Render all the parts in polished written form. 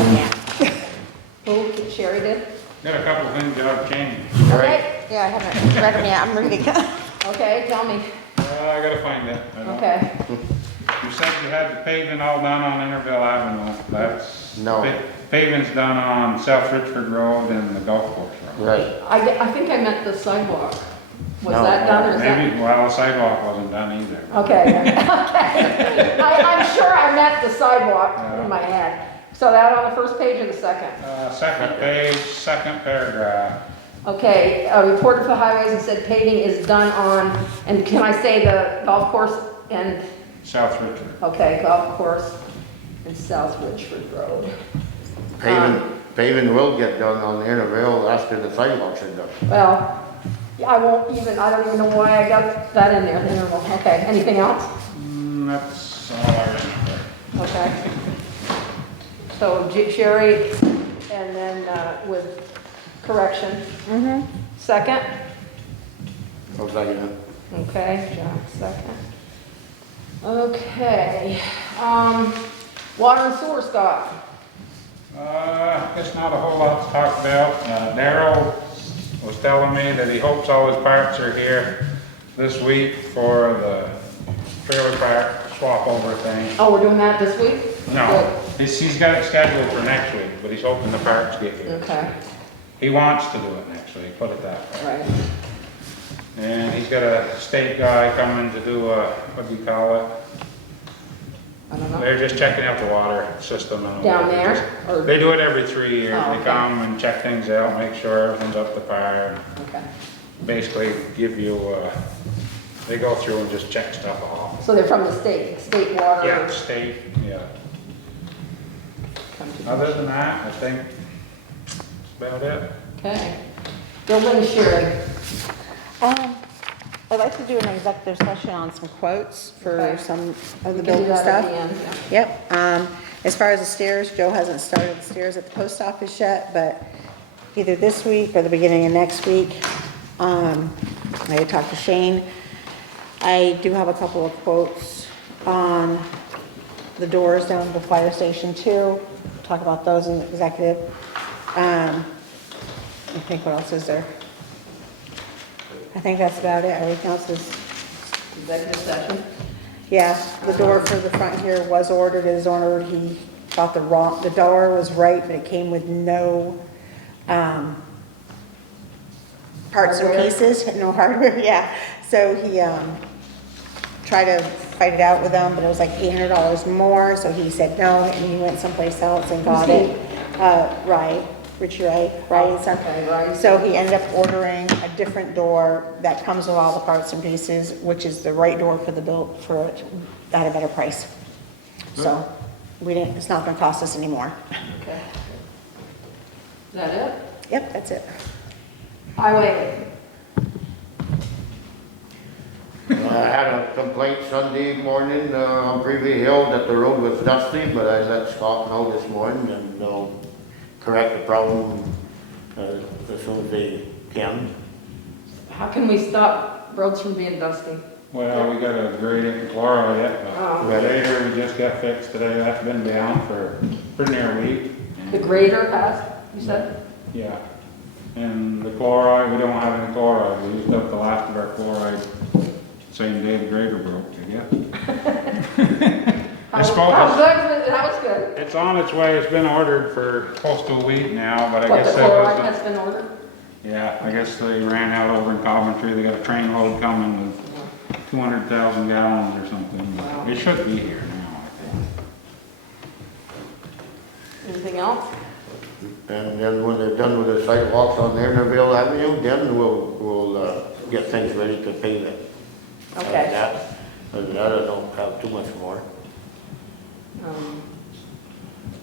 can't. Who, Sherry did? Got a couple of things I've changed. Okay, Yeah, I haven't read them yet, I'm reading. okay, tell me. I gotta find it. I don't- Okay, You said you had the paving all done on Interville Avenue. That's. No. Paving's done on South Richford Road and the golf course road. Right. I think I meant the sidewalk. Was No, that done or is that? Maybe, well, the sidewalk wasn't done either. Okay, okay. I'm sure I meant the sidewalk in my head. So that on the first page or the second? Second page, second paragraph. Okay, reported for highways and said paving is done on, and can I say the golf course and, South Richford. okay, golf course and South Richford Road. Paving will get done on the Interville after the sidewalks are done. Well, I don't even know why I got that in there, the interval. Okay, anything else? That's all I remember. Okay. So Sherry, and then with correction. Mm-hmm. Second? Looks like it. Okay, John, second. Okay, water and sewer, Scott. It's not a whole lot to talk about. Darryl was telling me that he hopes all his parts are here this week for the trailer park swap over thing. Oh, we're doing that this week? No, he's got it scheduled for next week, but he's hoping the parts get Good. here. Okay, He wants to do it next week, put it that way. right. And he's got a state guy coming to do a, what do you call it? I don't know. They're just checking out the water system. And Down there? Or- They do it every 3 years. Oh, They okay. come and check things out, make sure everything's up to par. Okay. Basically give you, they go through and just check stuff off. So they're from the state water? Yeah, state, yeah. Come to- Other than that, I think that's about it. Okay. Building Sherry. I'd like to do an executive session on some quotes for Okay. some of We the can do building that at stuff. the end, yeah. Yep, as far as the stairs, Joe hasn't started the stairs at the post office yet, but either this week or the beginning of next week. I had talked to Shane. I do have a couple of quotes on the doors down at the fire station too. Talk about those in the executive. I think what else is there? I think that's about it. Everything else is, Executive session. yeah, the door for the front here was ordered, is ordered. He thought the door was right, but it came with no, parts and Hardware? pieces, no hardware, yeah. So he, tried to fight it out with them, but it was like $800 more, so he said no, and he went someplace else and got Who's he? it. Richie Wright, and son. Okay, right. So he ended up ordering a different door that comes with all the parts and pieces, which is the right door for the build, for it at a better price. So, it's not gonna cost us anymore. Okay. Is that it? Yep, that's it. Highway. I had a complaint Sunday morning on Preview Hill that the road was dusty, but I let Scott know this morning and they'll correct the problem as soon as they can. How can we stop roads from being dusty? Well, we got a grading chloride yet, Oh. but the grader we just got fixed today. That's been down for pretty near a week. The grader has, you said? Yeah, and the chloride, we don't have any chloride. We used up the last of our chloride same day the grader broke, I guess. How It's good? supposed- That was good. It's on its way. It's been ordered for close to a week now, but I What, guess the that chloride was, has been ordered? yeah, I guess they ran out over in Coventry. They got a train load coming with 200,000 gallons or something. Wow. It should be here now, I think. Anything else? And then when they're done with the sidewalks on Interville Avenue, then we'll get things ready to pave it. Okay. Other than that, I don't have too much more.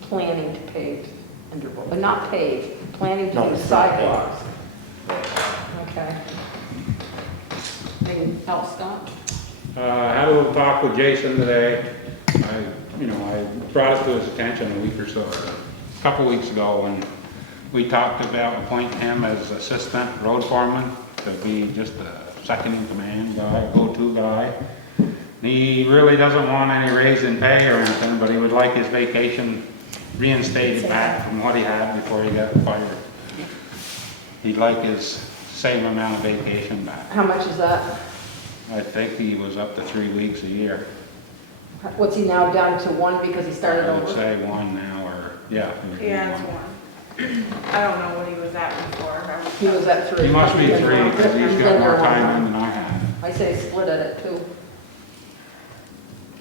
Planning to pave interval, but not pave, planning to No, do it's not paved. sidewalks. Okay. Anything else, Scott? I had a little talk with Jason today. I brought it to his attention a week or so, a couple weeks ago, and we talked about appointing him as assistant road foreman to be just a second in command guy, go-to guy. He really doesn't want any raise in pay or anything, but he would like his vacation reinstated back from what he had before he got fired. He'd like his same amount of vacation back. How much is that? I think he was up to 3 weeks a year. What's he now down to 1 because he started I would over? say 1 now, or, yeah. he would be Yeah, it's one. 1. I don't know what he was at before. He was at 3. He must be 3, because he's got more time than I had. I say split it at 2.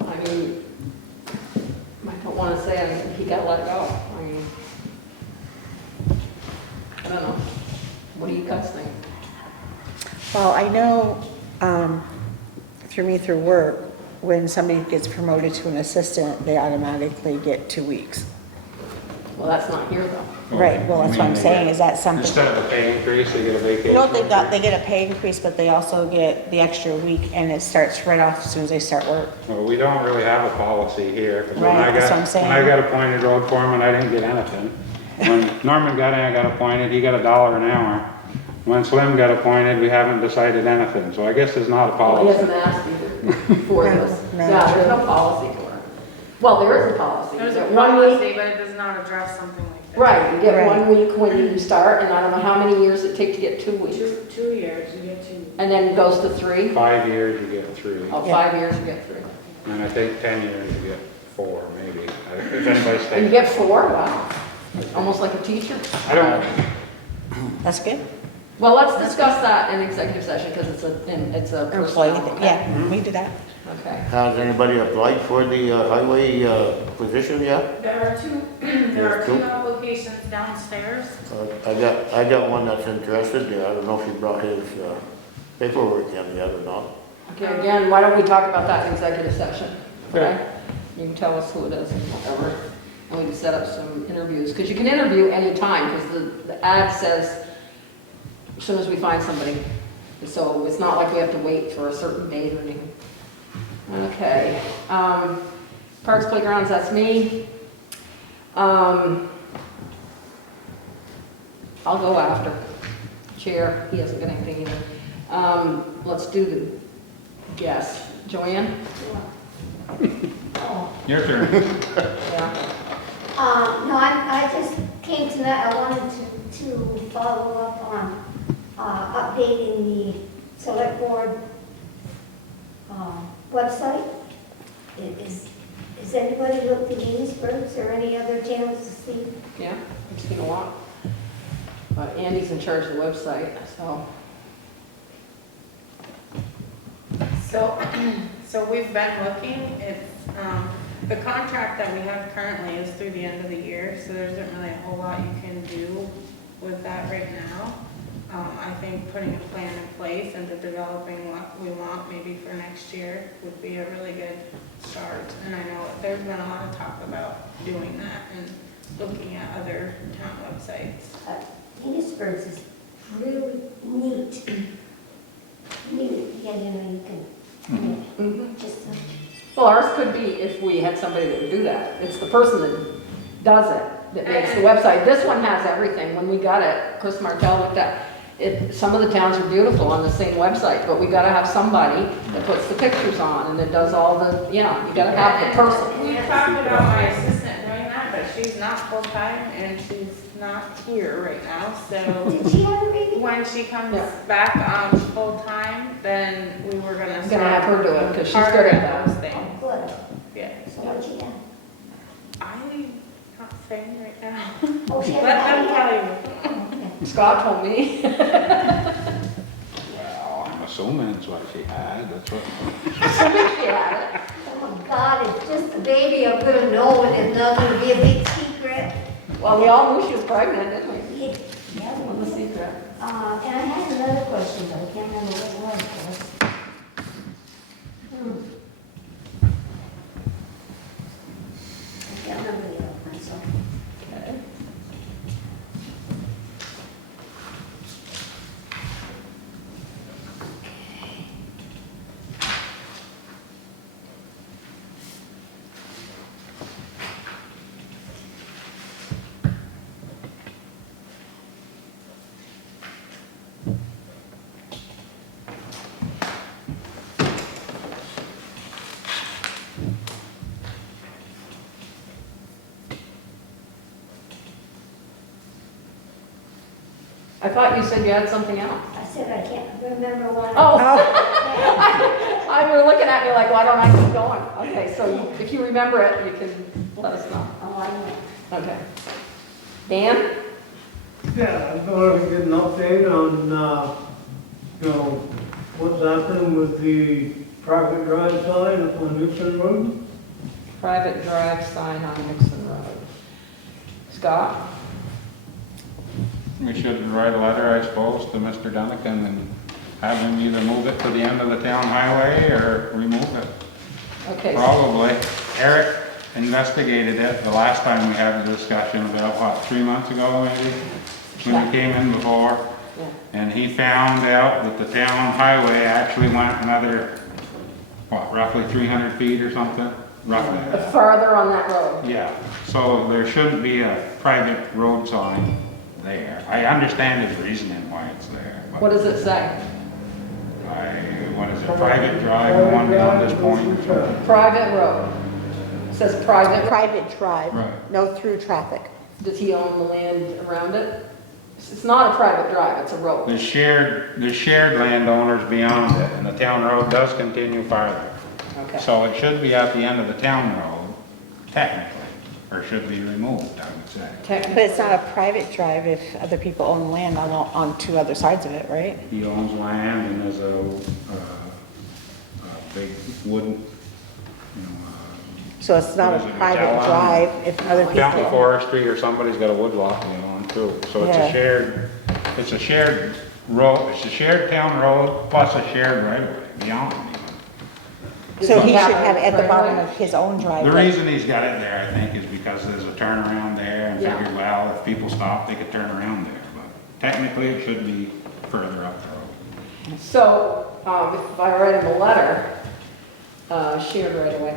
I mean, I don't want to say he got let go. I mean, I don't know. What do you guys think? Well, I know, through work, when somebody gets promoted to an assistant, they automatically get 2 weeks. Well, that's not here though. Right, well, that's what I'm saying, is that something? Instead of a pay increase, they get a vacation. You know what they get a pay increase, but they also get the extra week, and it starts right off as soon as they start work. Well, we don't really have a policy here, because Right, that's what I'm saying. when I got appointed road foreman, I didn't get anything. When Norman got appointed, he got $1 an hour. When Slim got appointed, we haven't decided anything, so I guess there's not a Well, he policy. hasn't asked either for No, this. no, Yeah, there's true. no policy for it. Well, there is a policy. There's a You get 1 week. policy, but it does not address something like that. Right, you get Right. 1 week when you start, and I don't know how many years it takes to get 2 weeks. 2 years, you get 2. And then it goes to 3. 5 years, you get 3. Oh, Yeah. 5 years, you get 3. And I think 10 years, you get 4, maybe, if anybody stays. And you get 4? Wow. Almost like a teacher. I don't, That's good. Well, let's discuss that in executive session, because it's a Employee, personnel. okay? yeah, we do that. Okay. Has anybody applied for the highway position yet? There are 2, there are There's 2 two? applications downstairs. I got one that's interested. I don't know if he brought his paperwork in yet or not. Okay, again, why don't we talk about that in executive session? Okay? You can tell us who it is and whatever, and we can set up some interviews, because you can interview anytime, because the ad says as soon as we find somebody. So it's not like we have to wait for a certain date or anything. Okay, parks, playgrounds, that's me. I'll go after. Chair, he hasn't got anything either. Let's do the guest. Joanne? your turn. Yeah. No, I just came tonight, I wanted to follow up on updating the select board website. Is anybody looked at Enosburg's or any other towns to see? Yeah, I've seen a lot. But Andy's in charge of the website, so. So we've been looking, it's, the contract that we have currently is through the end of the year, so there isn't really a whole lot you can do with that right now. I think putting a plan in place and developing what we want maybe for next year would be a really good start. And I know there's been a lot of talk about doing that and looking at other town websites. Enosburg's is really neat. Neat, yeah, you can, just, Well, ours could be if we had somebody that would do that. It's the person that does it, that makes the website. This one has everything. When we got it, Chris Martell looked at it. Some of the towns are beautiful on the same website, but we gotta have somebody that puts the pictures on and that does all the, yeah, you gotta have the person. We talked about my assistant doing that, but she's not full-time and she's not here right now, so did she have a baby? when she comes Yeah. back full-time, then we were gonna I'm gonna have her do it, because she's harder good at those that. things. Oh, good. Yeah, So what you got? I'm not saying right now. Oh, she had a Let them baby? tell you. Okay. Scott told me. Well, I'm assuming that's what she had, that's what. She had it. Oh my God, it's just a baby, I'm gonna know and it's not gonna be a big secret. Well, we all knew she was pregnant, didn't we? Yeah, What was the secret? and I had another question, but I can't remember what it was. I can't remember the other one, so. Okay. I thought you said you had something else. I said I can't remember what. Oh, Yeah. I were looking at me like, why don't I keep going? Okay, so if you remember it, you can let us know. Oh, I know. Okay. Dan? Yeah, I'm going to get an update on, what's happening with the private drive sign up on Newton Road. Private drive sign on Nixon Road. Scott? We should write a letter, I suppose, to Mr. Dunnigan and have him either move it to the end of the town highway or remove it. Okay. Probably. Eric investigated it the last time we had a discussion about, what, 3 months ago maybe? When he came in before. Yeah. And he found out that the town highway actually went another, what, roughly 300 feet or something? Roughly that. Farther on that road. Yeah, so there shouldn't be a private road sign there. I understand his reasoning why it's there, but What does it say? what is it, private drive, one beyond this point or something? Private road. It says private. Private drive, Right. no through traffic. Does he own the land around it? It's not a private drive, it's a road. The shared landowners beyond it, and the town road does continue farther. Okay. So it should be at the end of the town road, technically, or should be removed, I would say. But it's not a private drive if other people own land on two other sides of it, right? He owns land and there's a big wooden, So it's not What a is it, private Mattel? drive if other County people. Forestry or somebody's got a wood lot going on too. So it's Yeah. a shared road, it's a shared town road plus a shared right of way beyond even. So he should Does have it at the bottom driveway? of his own The driveway. reason he's got it there, I think, is because there's a turnaround there and Yeah. figured, well, if people stop, they could turn around there. But technically, it should be further up the road. So, if I write him a letter, shared right away,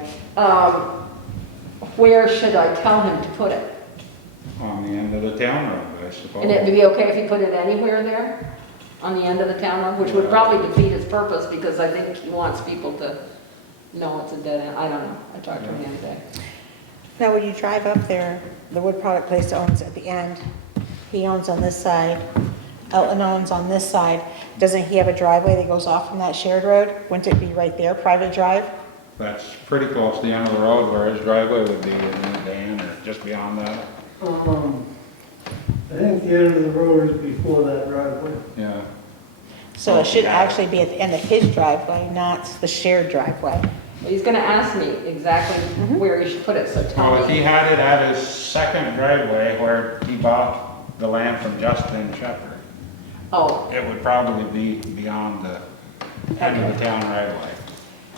where should I tell him to put it? On the end of the town road, I suppose. And it'd be okay if he put it anywhere there, on the end of the town road, which would probably defeat his purpose, because I think he wants people to know it's a dead end. I don't know, I talked to him the other day. Now, when you drive up there, the wood product place owns at the end. He owns on this side. Elton owns on this side. Doesn't he have a driveway that goes off from that shared road? Wouldn't it be right there, private drive? That's pretty close to the end of the road where his driveway would be, isn't it, Dan, or just beyond that? I think the end of the road is before that driveway. Yeah. So it should actually be at the end of his driveway, not the shared driveway. But he's gonna ask me exactly where he should put it, so tell Well, if he me. had it at his second driveway where he bought the land from Justin Shepherd, Oh, it would probably be beyond the end of the town right away.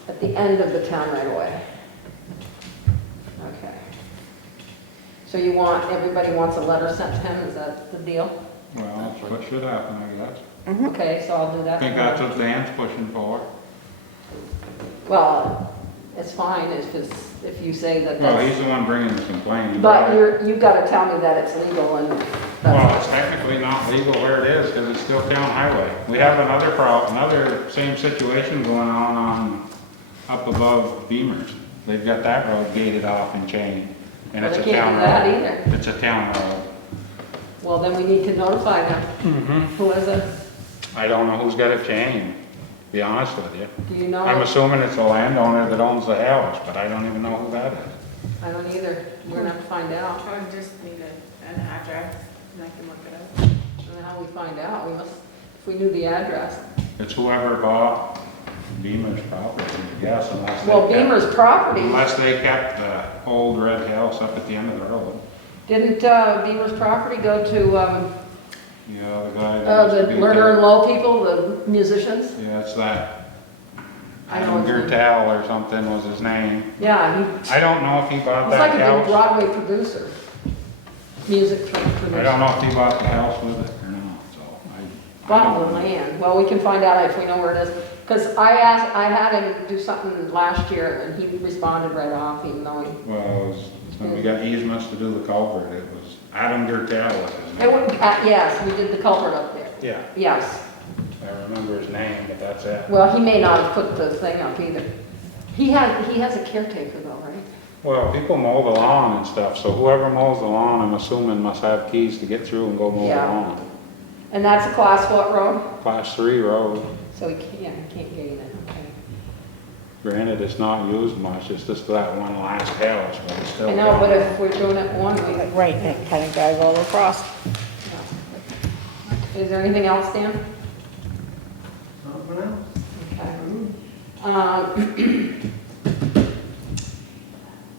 at the end of the town right away. Okay. So you want, everybody wants a letter sent to him, is that the deal? Well, that's what should happen, I guess. Okay, so I'll do I that. think that's what Dan's pushing for. Well, it's fine if you say that Well, that's, he's the one bringing the complaint. but you've gotta tell me that it's legal and Well, that's, it's technically not legal where it is, because it's still town highway. We have another another same situation going on up above Beamer's. They've got that road gated off and chained, and Well, it's they a can't town do that road. either. It's a town road. well, then we need to notify them. Who is it? I don't know who's got it chained, to be honest with you. Do you know? I'm assuming it's the landowner that owns the house, but I don't even know who that is. I don't either. We're gonna have to find out. I would just need an address, and I can look it up. And how we find out, we must, if we knew the address. It's whoever bought Beamer's property, I guess, unless they Well, kept- Beamer's property, Unless they kept the old red house up at the end of the road. didn't Beamer's property go to Yeah, the guy that used the to be Lerner there. and Low people, the musicians? Yeah, it's that. I know his name. Gertel or something was his name. Yeah, I don't know if he bought he's like that a big house. Broadway producer, music producer. I don't know if he bought the house with it or not, so I Bought don't the know. land. Well, we can find out if we know where it is. Because I had him do something last year and he responded right off, even though he, Well, it was, when we got easements to do the culvert, it was Adam Gertel was his it name. would, yes, we did the culvert up there. Yeah, Yes. I remember his name, but that's it. Well, he may not have put the thing up either. He has a caretaker though, right? Well, people mow the lawn and stuff, so whoever mows the lawn, I'm assuming must have keys to get through and go mow the Yeah. lawn. And that's a class what road? Class 3 road. So you can't gain it, okay. Granted, it's not used much, it's just that one last house, but it's still. I know, but if we're doing it one, we, Right, that kind of drive all across. is there anything else, Dan? Not for now. Okay.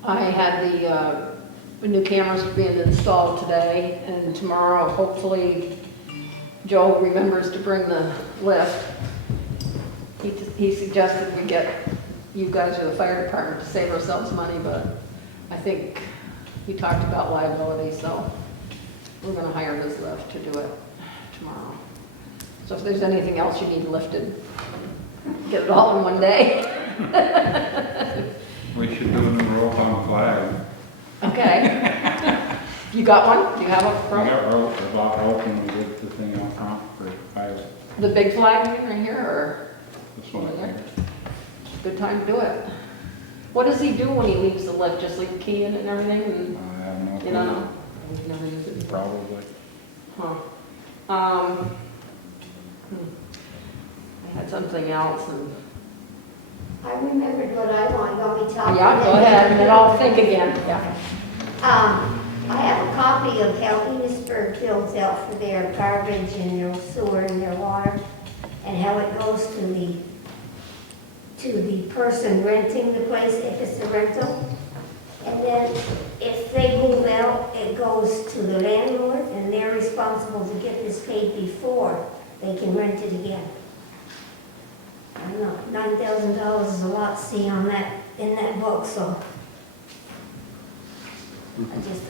I had the new cameras being installed today, and tomorrow, hopefully, Joe remembers to bring the lift. He suggested we get you guys or the fire department to save ourselves money, but I think he talked about liability, so we're gonna hire this lift to do it tomorrow. So if there's anything else you need lifted, get it all in one day. We should do a new rope on flag. Okay. You got one? Do you have a We rope? got rope, we bought rope and we did the thing out front for guys. The big flag right here, or This one here. good time to do it? What does he do when he leaves the lift? Just leave the key in it and everything, and I have no you clue. don't know? We've never used it before. Probably. Huh. I had something else, and I remembered what I want me to talk about. yeah, go ahead, and then I'll think again. Yeah. I have a copy of how Enosburg fills out for their garbage and their sewer and their water, and how it goes to the person renting the place if it's a rental. And then if they move out, it goes to the landlord, and they're responsible to get this paid before they can rent it again. I don't know, $9,000 is a lot to see on that, in that book, so.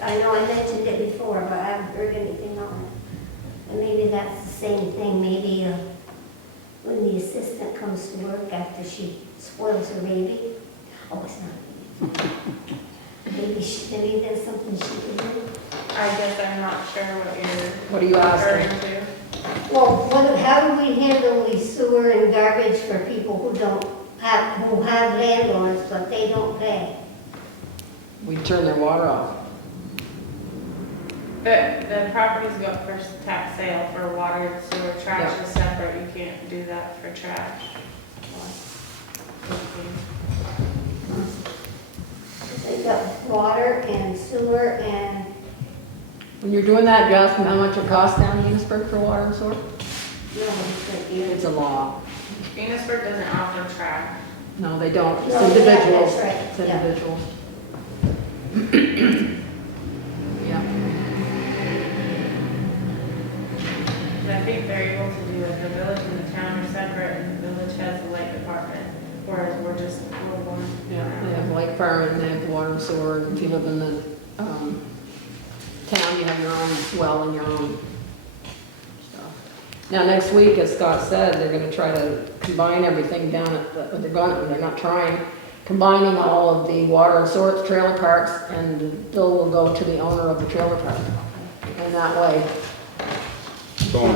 I know I mentioned it before, but I haven't heard anything on it. And maybe that's the same thing, maybe when the assistant comes to work after she spoils her baby. Oh, it's not. Maybe there's something she can do. I guess I'm not sure What are you you're asking? referring to. Well, how do we handle the sewer and garbage for people who have landlords, but they don't pay? We turn their water off. The properties go up for tax sale for water and sewer. Trash Yeah. is separate. You can't do that for trash. They've got water and sewer and, When you're doing that, you ask them how much it costs down in Enosburg for water and sewer? It's a law. Enosburg doesn't offer trash. No, they don't. It's No, yeah, individuals. that's right, It's yeah. individuals. Yeah. And I think they're able to do it. The village and the town are separate, and the village has the light department, whereas we're one. Yeah, they have lake department, they have the water and sewer, and if you live in the, town, you have your own well and your own stuff. Now, next week, as Scott said, they're gonna try to combine everything down at the, they're not trying, combining all of the water and sewer trailer parks, and the bill will go to the owner of the trailer park. And that way, Going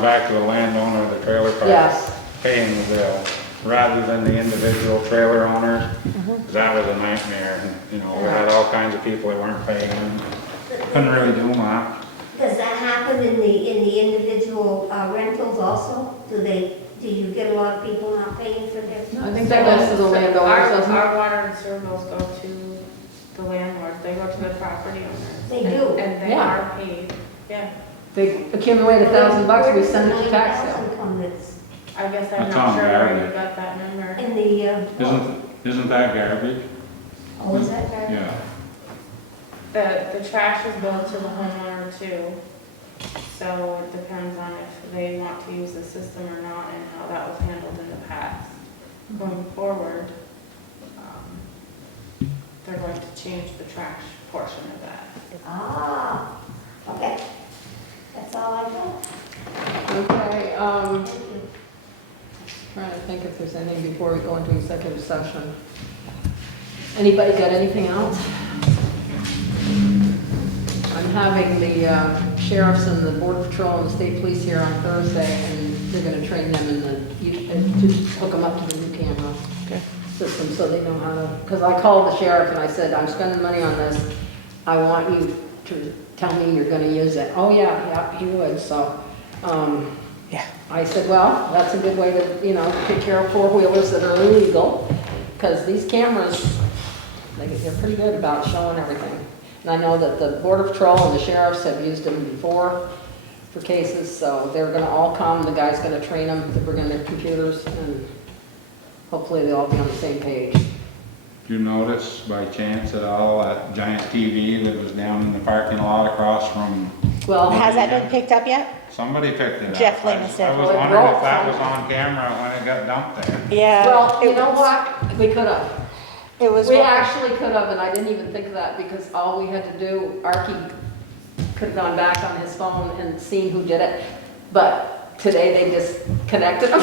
back to the landowner of the trailer park. yes, Paying the bill, rather than the individual trailer owners. 'Cause that was a nightmare, you know, we had all kinds of people that weren't paying, couldn't really do much. does that happen in the individual rentals also? Do you get a lot of people not paying for their? I think that goes to the landowners, doesn't it? Our water and sewer bills go to the landlords. They go to the property owners. They do? And they Yeah. are paid. Yeah. They accumulate $1,000, we send it to tax Where sale. does the $9,000 come that's I guess I'm That's not on sure where garbage. you got that number. in the, Isn't that garbage? oh, is that right? Yeah. The trash is billed to the homeowner too. So it depends on if they want to use the system or not and how that was handled in the past. Going forward, they're going to change the trash portion of that. Ah, okay. That's all I got. Okay, Thank you. trying to think if there's anything before we go into executive session. Anybody got anything else? I'm having the sheriffs and the border patrol and the state police here on Thursday, and they're gonna train them in to hook them up to the new camera system, so they know how to, because I called the sheriff and I said, I'm spending money on this, I want you to tell me you're gonna use it. Oh, yeah, he would, so, Yeah. I said, well, that's a good way to, take care of four-wheelers that are illegal, because these cameras, they're pretty good about showing everything. And I know that the Border Patrol and the sheriffs have used them before for cases, so they're gonna all come, the guy's gonna train them to bring in their computers, and hopefully they'll all be on the same page. Did you notice by chance at all that giant TV that was down in the parking lot across from, Well, Has that been picked up yet? somebody picked it up? Jeff Lemus did. I was wondering if that was on camera when it got dumped there. Yeah. well, you it know was- what? We could have. It was. We actually could have, and I didn't even think of that, because all we had to do, Archie could have gone back on his phone and seen who did it. But today they disconnected them,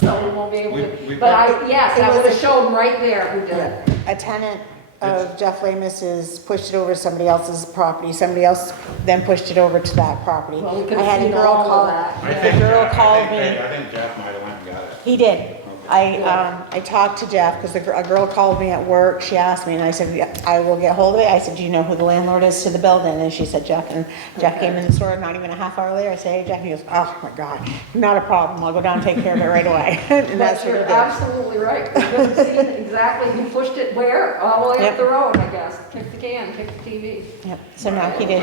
so we won't be able We- to. But yes, It I was would have a- showed right there who did it. A tenant of Jeff Lemus's pushed it over to somebody else's property. Somebody else then pushed it over to that property. Well, we could I have had a seen girl all of call. that. I The think girl Jeff- called I think me. I think Jeff might have went and got it. He did. I talked to Jeff because a girl called me at work. She asked me and I said, "Yeah, I will get hold of it." I said, "Do you know who the landlord is to the building?" And she said, "Jeff." And Jeff came in the store not even a half hour later. I said, "Hey, Jeff." He goes, "Oh my God, not a problem. I'll go down and take care of it right away." And that's But what he you're did. absolutely right. We could have seen exactly who pushed it where, all the way up Yep. the road, I guess. Kick the can, kick the TV. Yep. So now he did.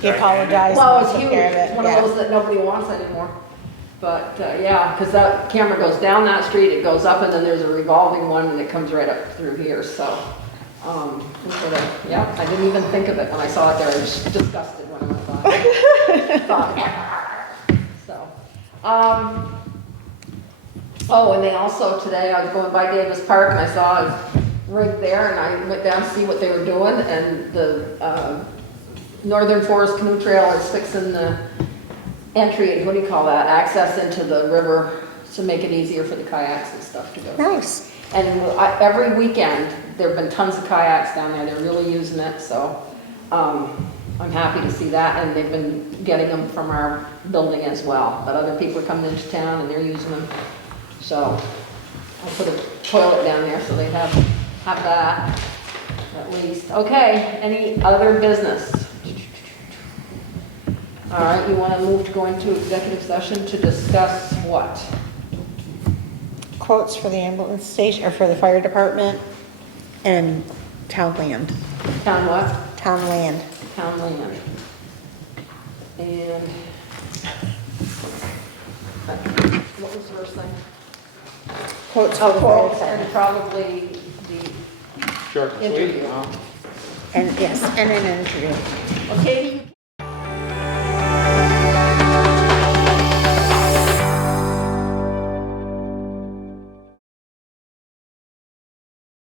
He apologized. Well, and it's took huge, care of it. one Yeah. of those that nobody wants anymore. But, yeah, because that camera goes down that street, it goes up, and then there's a revolving one, and it comes right up through here, so. We could have, yeah, I didn't even think of it when I saw it there, I was disgusted when I went by. So, oh, and they also, today, I was going by Davis Park, and I saw it right there, and I went down to see what they were doing, and the, Northern Forest Canoe Trail is fixing the entry, what do you call that, access into the river to make it easier for the kayaks and stuff to go. Nice. And every weekend, there've been tons of kayaks down there, they're really using it, so, I'm happy to see that, and they've been getting them from our building as well, but other people are coming into town and they're using them, so I'll put a toilet down there so they have that, at least. Okay, any other business? All right, you want to move to go into executive session to discuss what? Quotes for the ambulance station, or for the fire department and town land. Town what? Town land. Town land. And what was the first thing? Quotes for Oh, the fire quotes, and department. probably the Short and sweet, interview. huh? And yes, and an interview. Well, Katie, you